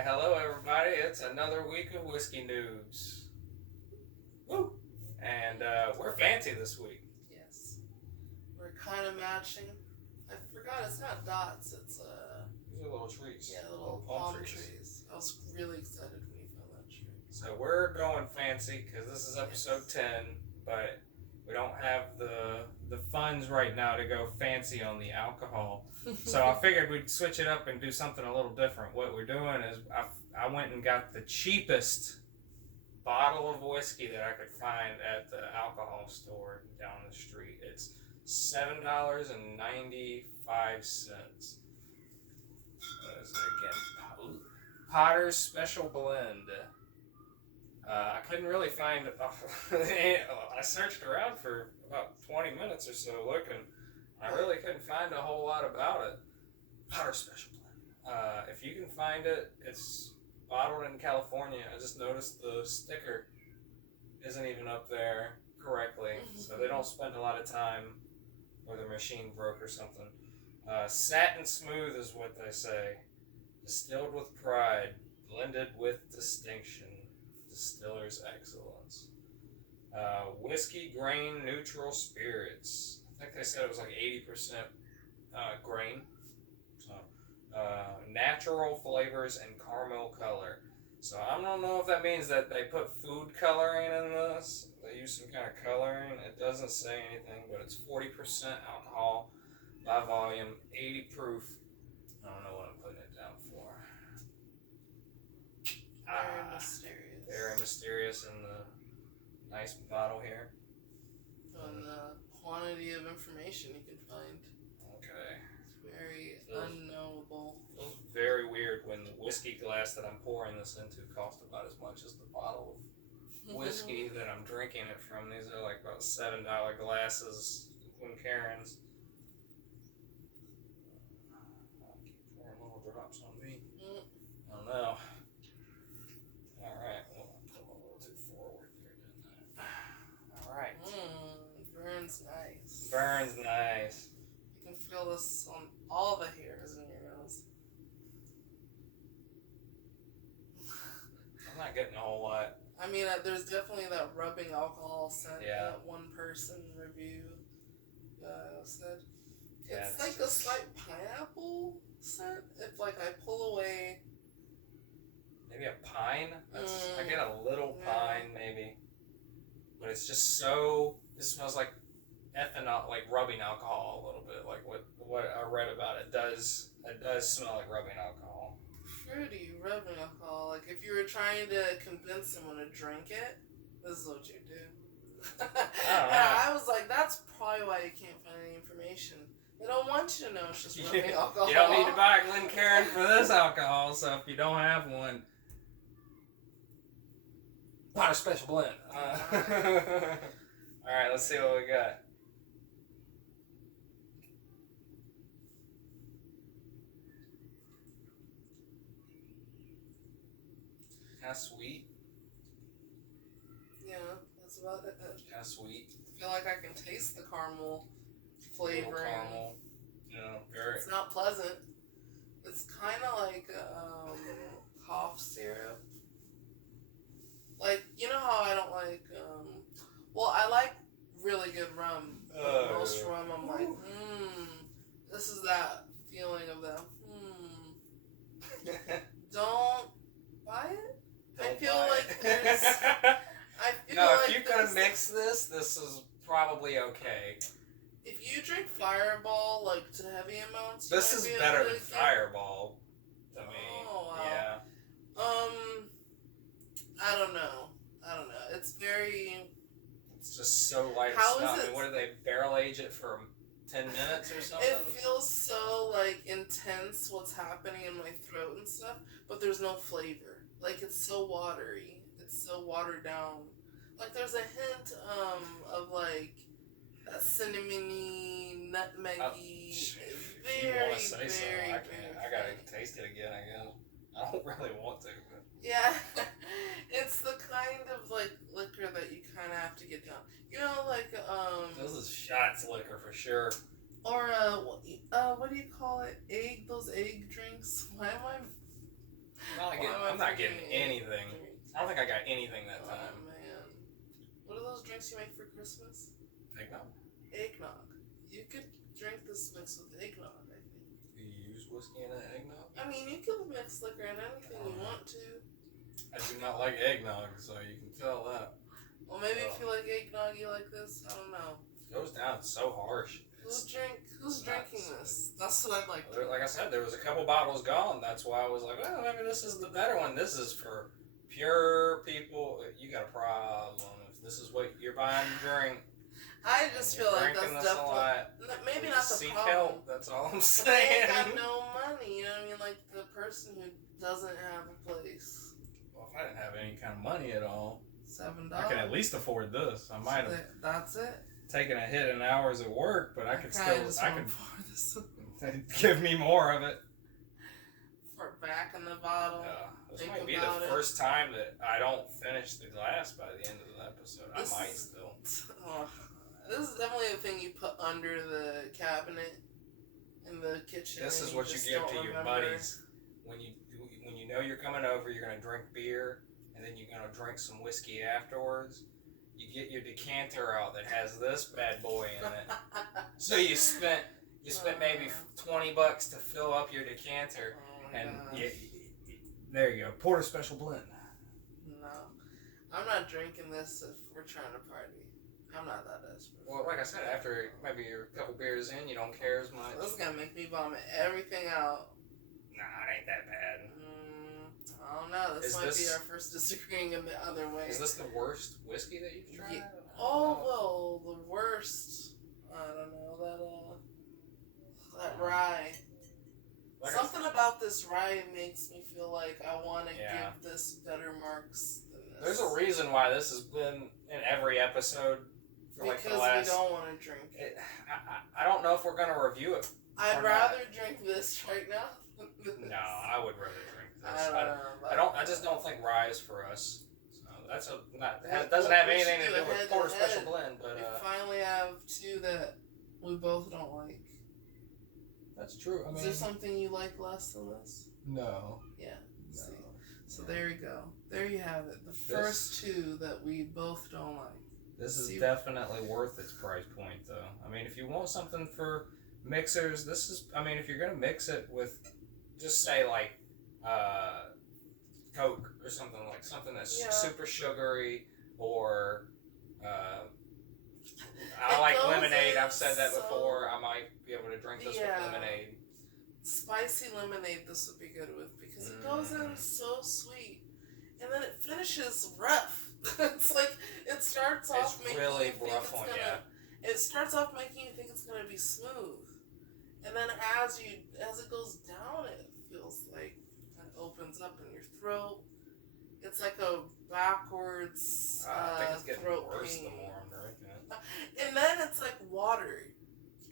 Alright, hello everybody. It's another week of Whiskey Newbs. Woo! And we're fancy this week. Yes. We're kind of matching. I forgot it's not dots, it's These are little trees. yeah, little palm trees. I was really excited when you found that tree. So we're going fancy because this is episode 10, but we don't have the funds right now to go fancy on the alcohol. So I figured we'd switch it up and do something a little different. What we're doing is I went and got the cheapest bottle of whiskey that I could find at the alcohol store down the street. It's $7.95. What is it again? Potter's Special Blend. I couldn't really find. I searched around for about 20 minutes or so looking. I really couldn't find a whole lot about it. Potter's Special Blend. If you can find it, it's bottled in California. I just noticed the sticker isn't even up there correctly, so they don't spend a lot of time, or the machine broke or something. Satin smooth is what they say. Distilled with pride, blended with distinction. Distiller's excellence. Whiskey grain neutral spirits. I think they said it was like 80% grain. So, natural flavors and caramel color. So I don't know if that means that they put food coloring in this. They use some kind of coloring. It doesn't say anything, but it's 40% alcohol by volume, 80 proof. I don't know what I'm putting it down for. Very mysterious. Very mysterious in the nice bottle here. And the quantity of information you can find. Okay. It's very unknowable. Feels very weird when the whiskey glass that I'm pouring this into costs about as much as the bottle of whiskey that I'm drinking it from. These are like about $7 glasses in Karen's. I'll keep pouring little drops on me. I don't know. Alright, well, I'm a little too forward there, didn't I? Alright. Burns nice. Burns nice. You can feel this on all the hairs in your nose. I'm not getting a whole lot. I mean, there's definitely that rubbing alcohol scent Yeah. that one person review said. Yeah, It's like a slight pineapple scent. If like I pull away. Maybe a pine? I get a little pine, maybe. But it's just so... It smells like ethanol, like rubbing alcohol a little bit. Like what I read about it does smell like rubbing alcohol. Fruity rubbing alcohol. Like if you were trying to convince someone to drink it, this is what you do. I was like, that's probably why you can't find any information. They don't want you to know it's just rubbing alcohol. You don't need to buy a Glencairn for this alcohol, so if you don't have one, Potter's Special Blend. Alright, let's see what we got. Kind of sweet. Yeah, that's about it. Kind of sweet. I feel like I can taste the caramel flavoring. Caramel. You know, very... It's not pleasant. It's kind of like cough syrup. Like, you know how I don't like, well, I like really good rum. Most rum, I'm like, this is that feeling of the, Don't buy it? I feel like there's, if you could mix this is probably okay. If you drink Fireball, like, to heavy amounts, this is better than Fireball, to me. Oh, wow. Yeah. I don't know. It's very... It's just so light. How is I it? mean, what do they barrel age it for 10 minutes or something? It feels so, like, intense what's happening in my throat and stuff, but there's no flavor. Like, it's so watery. It's so watered down. Like, there's a hint of, like, that cinnamony, nutmeggy. If you want to say so, I gotta taste it again, I guess. I don't really want to, but... Yeah, it's the kind of, like, liquor that you kind of have to get down. You know, like, This is shots liquor for sure. Or, what do you call it? Those egg drinks? Why am I I'm not getting anything. I don't think I got anything that time. Oh man, what are those drinks you make for Christmas? Eggnog. Eggnog. You could drink this mixed with eggnog, I think. Do you use whiskey in an eggnog? I mean, you can mix liquor in anything you want to. I do not like eggnog, so you can tell that. Well, maybe if you like eggnog, you like this. I don't know. It goes down so harsh. Who's drinking this? That's what I'd like to. Like I said, there was a couple bottles gone. That's why I was like, well, maybe this is the better one. This is for pure people. You got a problem if this is what you're buying to drink. I just feel like that's definitely maybe not the seek problem. help. That's all I'm saying. They got no money. You know what I mean? Like the person who doesn't have a place. Well, if I didn't have any kind of money at all, $7. I can at least afford this. I might have. That's it. Taken a hit in hours at work, but I could still. I could afford this. Give me more of it. For back in the bottle. Yeah. This Think might be about the it. first time that I don't finish the glass by the end of the episode. This I might is- still. This is definitely a thing you put under the cabinet in the kitchen. This is and what you just give don't to your remember. buddies when you know you're coming over. You're gonna drink beer, and then you're gonna drink some whiskey afterwards. You get your decanter out that has this bad boy in it. So you spent maybe $20 to fill up your decanter, Oh my and gosh. there you go, Porter Special Blend. No, I'm not drinking this if we're trying to party. I'm not that desperate. Well, like I said, after maybe you're a couple beers in, you don't care as much. This is gonna make me vomit everything out. Nah, it ain't that bad. I don't know. This Is might be this- our first disagreeing in the other way. Is this the worst whiskey that you've tried? Yeah. Oh well, the worst. I don't know that rye. Like Something about this rye makes me feel like I want to Yeah. give this better marks than this. There's a reason why this has been in every episode for like because the last. we don't want to drink it. I don't know if we're gonna review it. I'd or rather drink this right now. Than this. No, I would rather drink this. I don't know. I just don't think rye is for us. So that's Well, doesn't have we should anything to do do a with Porter head-to-head. Special Blend, but We finally have two that we both don't like. that's true. I Is there something you like less than this? no. Yeah. No. See. So there you go. There you have it. The first two that we both don't like. This is See- definitely worth its price point, though. I mean, if you want something for mixers, this is. I mean, if you're gonna mix it with, just say like, Coke or something that's Yeah. super sugary, or I It like goes lemonade. in I've said that so- before. I might be able to drink this Yeah. with lemonade. Spicy lemonade this would be good with because it goes in so sweet and then it finishes rough. It's like it starts off It's making really you think rough it's one, gonna yeah. it starts off making you think it's gonna be smooth. And then as it goes down it feels like it opens up in your throat. It's like a backwards I think it's getting throat worse pain. the more I'm drinking it. And then it's like water.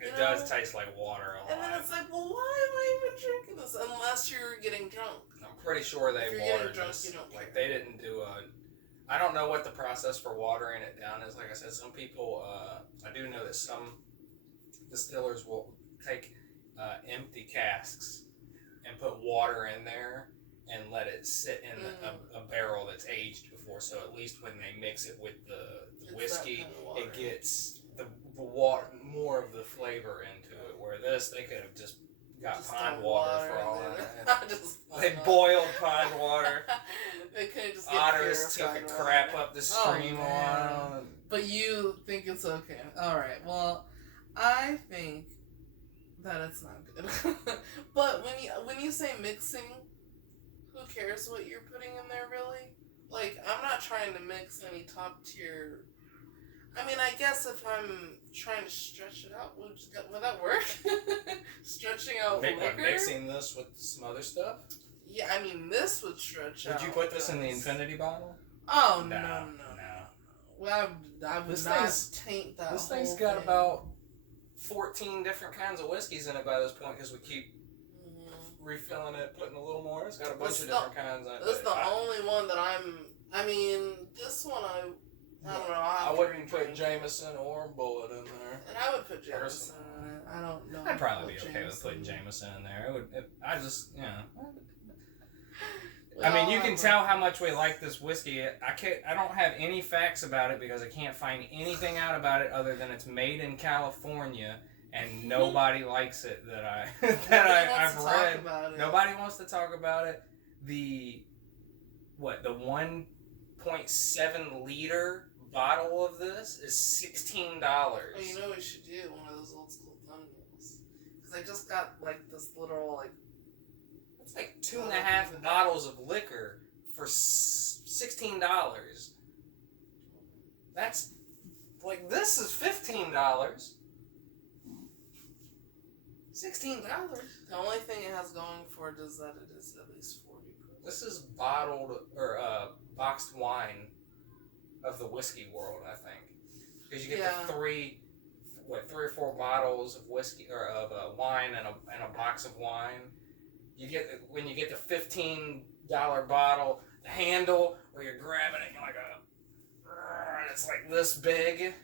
It You does know? taste like water a lot. And then it's like, well, why am I even drinking this? Unless you're getting drunk. I'm pretty sure If they you're getting watered drunk, this. you don't Like care. they didn't do a. I don't know what the process for watering it down is. Like I said, some people. I do know that some distillers will take empty casks and put water in there and let it sit in a barrel that's aged before. So at least when they mix it with the It's whiskey, that kind of water. it gets the water, more of the flavor into it. Where this, they could have just got Just pine the water for in all there. that. Just They pine boiled pine water. They couldn't just get Otters took a purified crap water. up the stream Oh, a man. while. But you think it's okay. Alright, well, I think that it's not good. But when you say mixing, who cares what you're putting in there, really? Like, I'm not trying to mix any top tier. I mean, I guess if I'm trying to stretch it out, would that work? Stretching out liquor? Mixing this with some other stuff? Yeah, I mean, this would stretch out. Would you put this in the because- infinity bottle? Oh, No, no. no. Well, I would This not thing's- taint that. This thing's whole got thing. about 14 different kinds of whiskeys in it by this point because we keep Mhm. refilling it, putting a little more. It's got a bunch This of is different kinds in it. This is the I- only one that I mean, this one I don't know. I wouldn't put Jameson or Bullet in there. And I would put Jameson in it. I don't know. I'd probably be okay with putting Jameson in there. I just, you know. I mean, you can tell how much we like this whiskey. I don't have any facts about it because I can't find anything out about it other than it's made in California and nobody likes it I've read. Nobody wants to talk about it. The 1.7 liter bottle of this is $16. Oh, you know what we should do? One of those old school thumbnails. Because I just got like this literal like. It's like 2.5 bottles of liquor for $16. That's like, this is $15. $16. The only thing it has going for it is that it is at least 40 proof. This is bottled or boxed wine of the whiskey world, I think, because you get the three or four bottles of whiskey or of wine and a box of wine. When you get the $15 bottle, the handle where you're grabbing it, you're like it's like this big.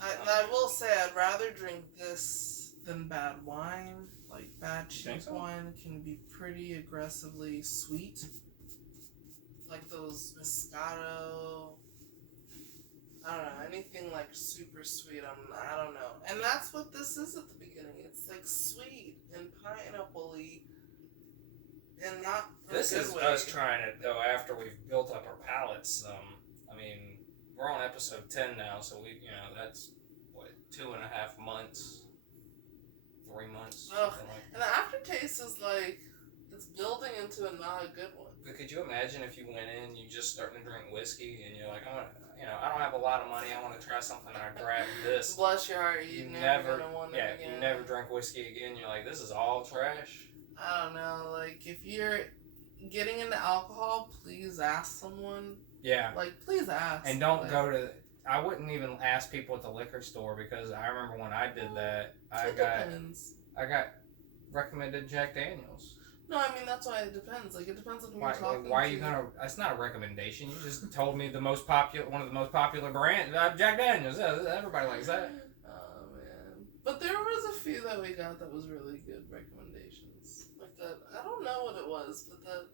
I will say I'd rather drink this than bad wine. Like bad cheap wine can be pretty aggressively sweet. Like those Moscato. I don't know, anything like super sweet. I don't know, and that's what this is at the beginning. It's like sweet and pineapple-y. And not this is way. Us trying it though after we've built up our palates. I mean, we're on episode 10 now, so that's 2.5 months, 3 months. And the aftertaste is like it's building into not a good one. But could you imagine if you went in, you just starting to drink whiskey, and you're like, I don't have a lot of money, I want to try something, and I grab this. Bless your heart, you never gonna want it again. You never drink whiskey again. You're like, this is all trash. I don't know, like, if you're getting into alcohol, please ask someone. Yeah. Like, please ask. And don't go to... I wouldn't even ask people at the liquor store because I remember when I did that, I got recommended Jack Daniels. No, I mean, that's why it depends. Like, it depends on who you're talking to. Why are you going to... That's not a recommendation. You just told me one of the most popular brands, Jack Daniels. Everybody likes that. Oh, man. But there was a few that we got that was really good recommendations. Like that, I don't know what it was, but that,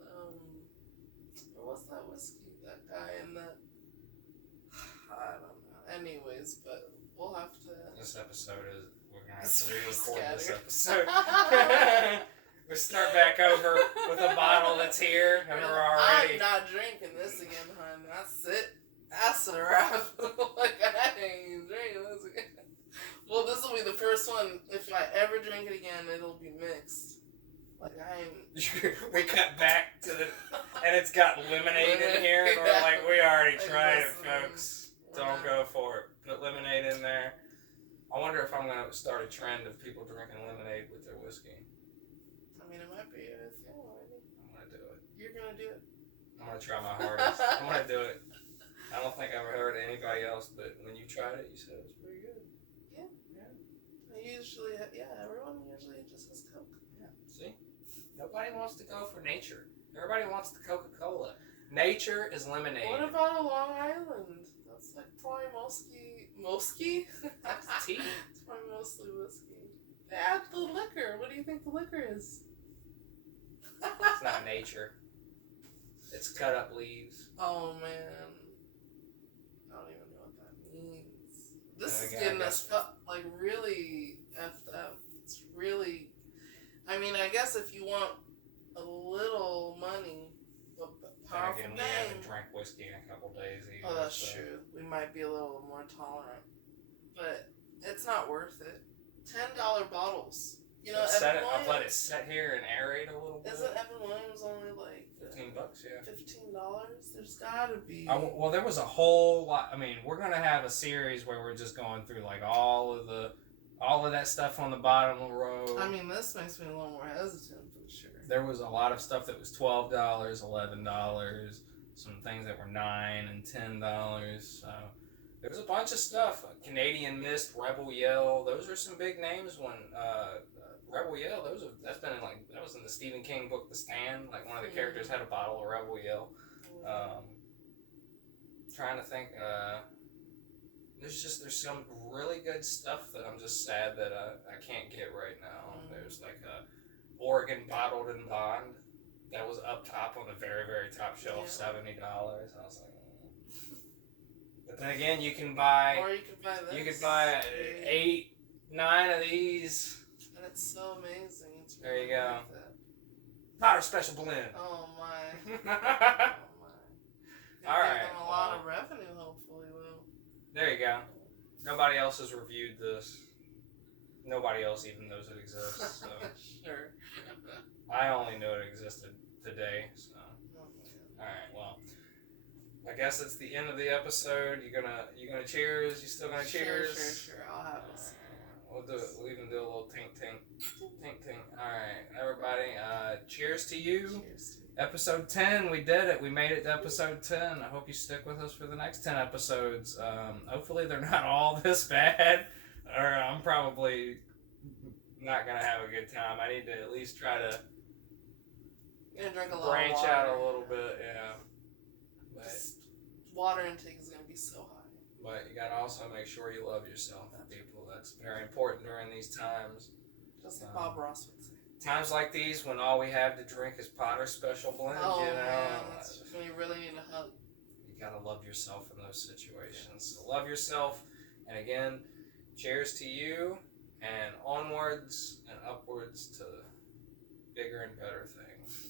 what was that whiskey? That guy and that, I don't know. Anyways, but we'll have to... This episode is... We're going to have to re-record this episode. We start back over with a bottle that's here, and we're already... I'm not drinking this again, hon. That's it. That's a wrap. Like, I ain't even drinking this again. Well, this will be the first one. If I ever drink it again, it'll be mixed. Like, I ain't... We cut back to the... And it's got lemonade in here, and we're like, we already tried it, folks. Don't go for it. Put lemonade in there. I wonder if I'm going to start a trend of people drinking lemonade with their whiskey. I mean, it might be a thing already. I'm going to do it. You're going to do it? I'm going to try my hardest. I'm going to do it. I don't think I've ever heard of anybody else, but when you tried it, you said it was pretty good. Yeah. Everyone usually just has Coke. Yeah, see? Nobody wants to go for nature. Everybody wants the Coca-Cola. Nature is lemonade. What about a Long Island? That's like probably mostly That's tea. It's probably mostly whiskey. They add the liquor. What do you think the liquor is? It's not nature. It's cut up leaves. Oh man, I don't even know what that means. This is getting us like really effed up. It's really. I mean, I guess if you want a little money, but powerful again, we haven't drank whiskey in a couple days either. Oh, that's true. We might be a little more tolerant, but it's not worth it. $10 bottles. You know, I've let it sit here and aerate a little bit. Isn't Evan Williams only like $15? Yeah. $15? There's gotta be. Well, there was a whole lot. I mean, we're gonna have a series where we're just going through like all of that stuff on the bottom of the road. I mean, this makes me a little more hesitant for sure. There was a lot of stuff that was $12, $11, some things that were $9 and $10. So there was a bunch of stuff. Canadian Mist, Rebel Yell. Those are some big names. When Rebel Yell, that was in the Stephen King book, The Stand. Like one of the characters had a bottle of Rebel Yell. Trying to think. There's some really good stuff that I'm just sad that I can't get right now. There's like a Oregon Bottled and Bond. that was up top on the very, very top shelf, Yeah. $70. I was like, but then again, you can buy. Or you could buy this. You could buy 8, 9 of these. And it's so amazing. It's There you really go. worth it. Power Special Blend. Oh my. Oh my. All right. A lot of revenue, hopefully, will. There you go. Nobody else has reviewed this. Nobody else even knows it exists. So. Sure. I only knew it existed today. So. All right. Well, I guess it's the end of the episode. You gonna cheers? You still gonna cheers? Sure. I'll have this. We'll do it. We'll even do a little tink. All right, everybody. Cheers to you. Cheers. Episode 10, we did it. We made it to episode 10. I hope you stick with us for the next 10 episodes. Hopefully they're not all this bad, or I'm probably not going to have a good time. I need to at least try to You're gonna drink a lot branch of water. out a little bit, yeah. But Water intake is going to be so high. But you got to also make sure you love yourself, people. That's very important during these times. Just like Bob Ross would say. Times like these, when all we have to drink is Potter's Special Blend, Oh, you know, man, that's when you really need a hug. you gotta love yourself in those situations. So love yourself, and again, cheers to you, and onwards and upwards to bigger and better things.